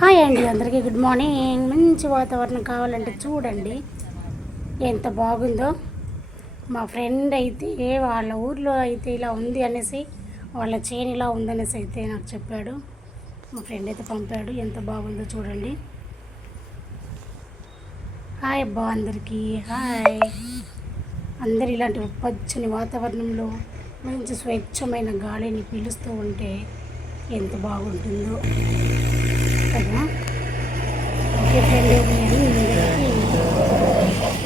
Hi అండి అందరికీ good morning. మంచి వాతావరణం కావాలంటే చూడండి. ఎంత బాగుందో. మా ఫ్రెండ్ అయితే వాళ్ళ ఊర్లో అయితే ఇలా ఉంది అనేసి వాళ్ళ చేను ఇలా ఉందనేసి అయితే నాకు చెప్పాడు. మా ఫ్రెండ్ అయితే పంపాడు ఎంత బాగుందో చూడండి. హాయ్ అబ్బా అందరికీ హాయ్. అందరు ఇలాంటి పచ్చని వాతావరణంలో మంచి స్వచ్ఛమైన గాలిని పీలుస్తూ ఉంటే ఎంత బాగుంటుందో. కదా? ఓకే ఫ్రెండ్ మీ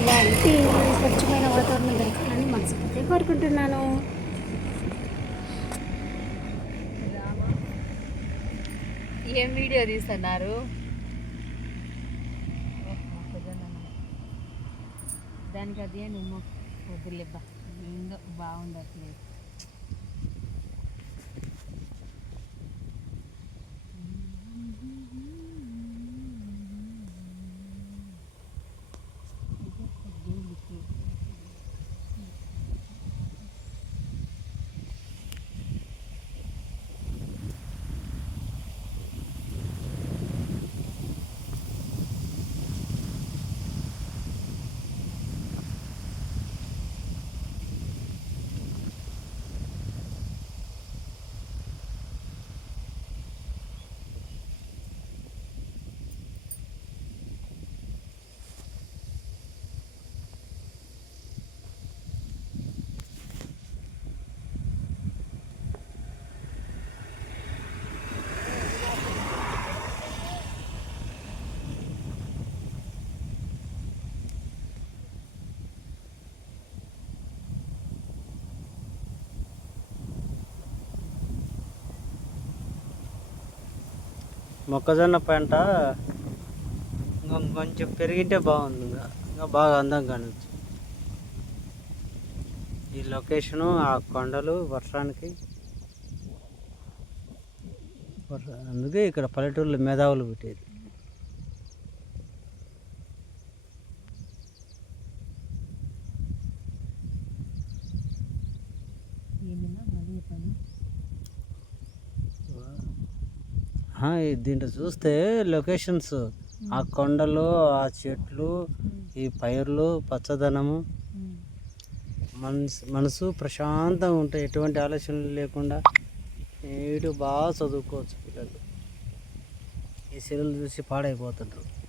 ఇలాంటి స్వచ్ఛమైన వాతావరణం దొరకాలని మనసుకైతే కోరుకుంటున్నాను. ఏం వీడియో తీస్తున్నారు? దానికి అదే నువ్వు వదిలేబ్బా ఇంకా బాగుండట్లేదు. మొక్కజొన్న పంట ఇంకా కొంచెం పెరిగింటే బాగుంది. ఇంకా ఇంకా బాగా అందంగా కానొచ్చు ఈ లొకేషను ఆ కొండలు వర్షానికి. అందుకే ఇక్కడ పల్లెటూరులో మేధావులు పెట్టేది ఏమైనా మళ్ళీ పని ఆ, ఈ దీంట్లో చూస్తే లొకేషన్స్. ఆ కొండలు ఆ చెట్లు ఈ పైర్లు పచ్చదనము. మనసు మనసు ప్రశాంతంగా ఉంటాయి ఎటువంటి ఆలోచనలు లేకుండా నీటు బాగా చదువుకోవచ్చు పిల్లలు. ఈ సెల్లు చూసి పాడైపోతుంటారు.